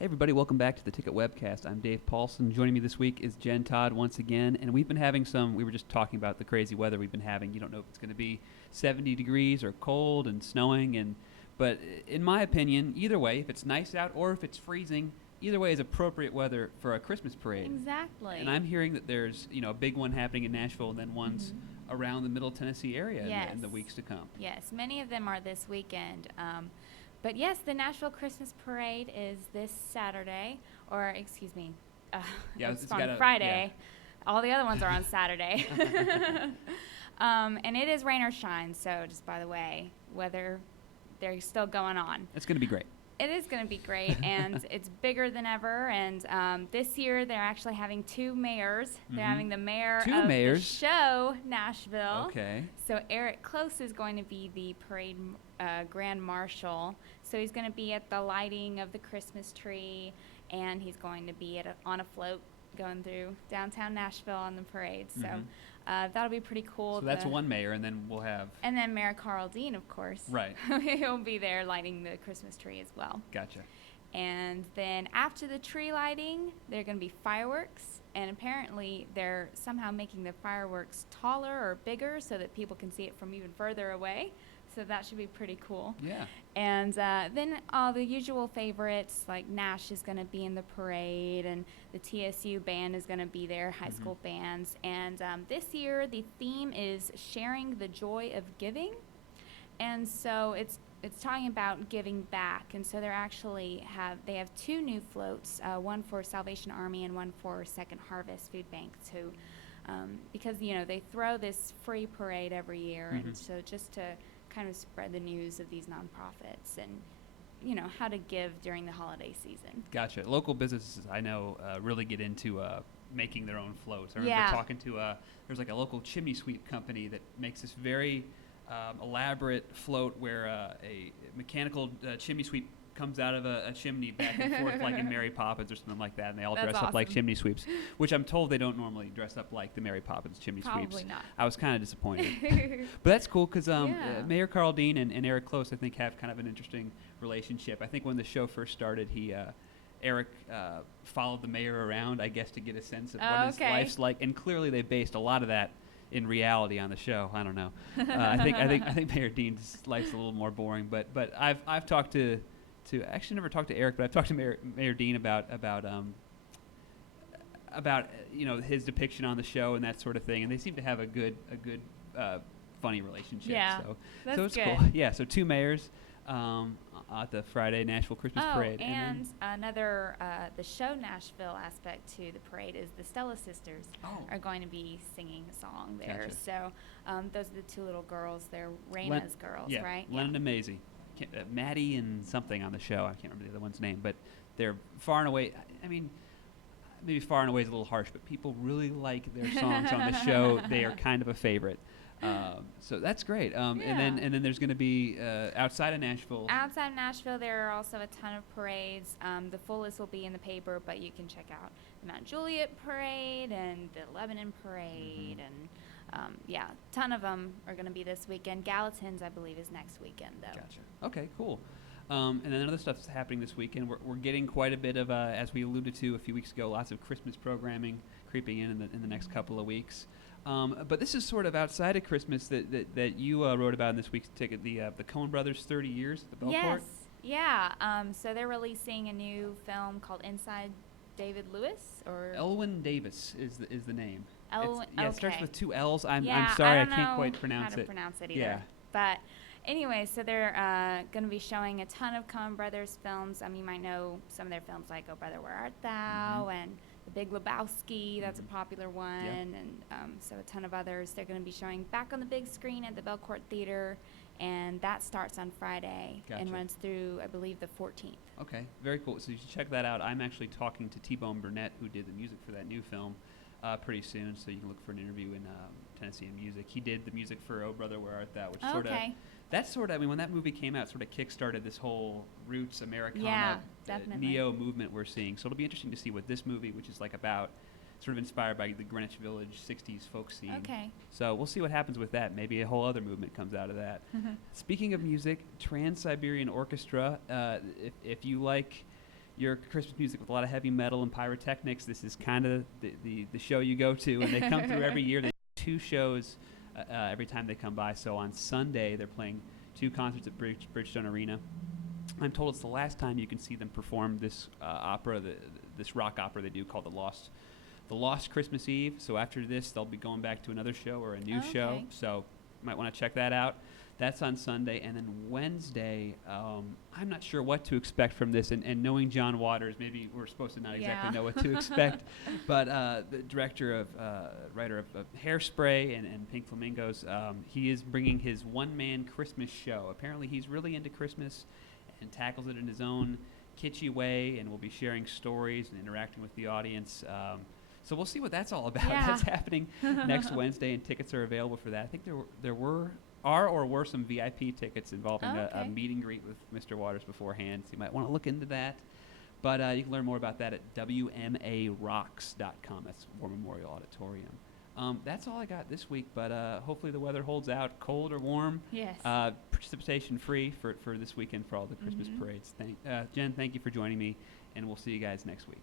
Hey everybody, welcome back to the Ticket Webcast. I'm Dave Paulson. Joining me this week is Jen Todd once again, and we've been having we were just talking about the crazy weather we've been having. You don't know if it's going to be 70 degrees or cold and snowing, but in my opinion, either way, if it's nice out or if it's freezing, either way is appropriate weather for a Christmas parade. Exactly. And I'm hearing that there's, a big one happening in Nashville and then ones around the Middle Tennessee area in the weeks to come. Yes, many of them are this weekend. But yes, the Nashville Christmas Parade is this Saturday, it's on Friday. Yeah. All the other ones are on Saturday. And it is rain or shine, so just by the way, weather, they're still going on. It's going to be great. It is going to be great, and it's bigger than ever. And this year, they're actually having two mayors. They're having the mayor of the show, Nashville. Okay. So Eric Close is going to be the parade grand marshal. So he's going to be at the lighting of the Christmas tree, and he's going to be on a float going through downtown Nashville on the parade. So that'll be pretty cool. So that's one mayor, and then we'll have... And then Mayor Carl Dean, of course. Right. He'll be there lighting the Christmas tree as well. Gotcha. And then after the tree lighting, there are going to be fireworks. And apparently they're somehow making the fireworks taller or bigger so that people can see it from even further away. So that should be pretty cool. Yeah. And then all the usual favorites, like Nash is going to be in the parade, and the TSU band is going to be there, high school bands. And this year, the theme is sharing the joy of giving. And so it's talking about giving back. And so they're actually they have two new floats, one for Salvation Army and one for Second Harvest Food Bank. So because, they throw this free parade every year. And so just to kind of spread the news of these nonprofits and how to give during the holiday season. Gotcha. Local businesses I know really get into making their own floats. I remember talking to there's like a local chimney sweep company that makes this very elaborate float where a mechanical chimney sweep comes out of a chimney back and forth like in Mary Poppins or something like that, and they all dress up like chimney sweeps, which I'm told they don't normally dress up like the Mary Poppins chimney sweeps. Probably not. I was kind of disappointed. But that's cool because Mayor Carl Dean and Eric Close, I think, have kind of an interesting relationship. I think when the show first started, Eric followed the mayor around, I guess, to get a sense of what his life's like, and clearly they based a lot of that in reality on the show. I don't know. I think Mayor Dean's life's a little more boring, but I've talked to actually never talked to Eric, but I've talked to Mayor Dean about his depiction on the show and that sort of thing, and they seem to have a good funny relationship. Yeah, so it's good. Cool. Yeah, so two mayors at the Friday Nashville Christmas Parade. And another the show Nashville aspect to the parade is the Stella Sisters are going to be singing a song there. Gotcha. So those are the two little girls. They're Raina's girls, right? Lennon and Maisie. Maddie and something on the show. I can't remember the other one's name, but they're far and away. I mean, maybe far and away is a little harsh, but people really like their songs on the show. They are kind of a favorite. So that's great. And then there's going to be outside of Nashville. Outside of Nashville, there are also a ton of parades. The full list will be in the paper, but you can check out the Mount Juliet Parade and the Lebanon Parade and. A ton of them are going to be this weekend. Gallatin's, I believe, is next weekend, though. Gotcha. Okay, cool. And then other stuff that's happening this weekend. We're getting quite a bit of, as we alluded to a few weeks ago, lots of Christmas programming creeping in the next couple of weeks. But this is sort of outside of Christmas that you wrote about in this week's ticket, the Coen Brothers 30 Years at the Belcourt. Yes. Yeah. So they're releasing a new film called Inside David Lewis, or Elwyn Davis is the name. It starts with two L's. I'm sorry, I can't quite pronounce it. How to pronounce it either. Yeah. But anyway, so they're going to be showing a ton of Coen Brothers films. You might know some of their films like Oh Brother, Where Art Thou? And The Big Lebowski. That's a popular one. Yep. And so a ton of others. They're going to be showing back on the big screen at the Belcourt Theater. And that starts on Friday and runs through, I believe, the 14th. Okay, very cool. So you should check that out. I'm actually talking to T-Bone Burnett, who did the music for that new film, pretty soon. So you can look for an interview in Tennessean music. He did the music for Oh Brother, Where Art Thou, which when that movie came out, sort of kickstarted this whole roots Americana neo movement we're seeing. So it'll be interesting to see what this movie, which is like about sort of inspired by the Greenwich Village 60s folk scene. Okay. So we'll see what happens with that. Maybe a whole other movement comes out of that. Speaking of music, Trans-Siberian Orchestra, if you like your Christmas music with a lot of heavy metal and pyrotechnics, this is kind of the show you go to. And they come through every year. They do 2 shows every time they come by. So on Sunday, they're playing 2 concerts at Bridgestone Arena. I'm told it's the last time you can see them perform this opera, this rock opera they do called The Lost Christmas Eve. So after this, they'll be going back to another show or a new show. So you might want to check that out. That's on Sunday. And then Wednesday, I'm not sure what to expect from this. And knowing John Waters, maybe we're supposed to not exactly know what to expect. But the writer of Hairspray and Pink Flamingos, he is bringing his one-man Christmas show. Apparently he's really into Christmas and tackles it in his own kitschy way, and we'll be sharing stories and interacting with the audience. So we'll see what that's all about. Yeah. That's happening next Wednesday, and tickets are available for that. I think there were some VIP tickets involving a meet and greet with Mr. Waters beforehand, so you might want to look into that. But you can learn more about that at WMARocks.com. That's War Memorial Auditorium. That's all I got this week, but hopefully the weather holds out, cold or warm. Yes. Precipitation free for this weekend for all the Christmas parades. Jen, thank you for joining me, and we'll see you guys next week.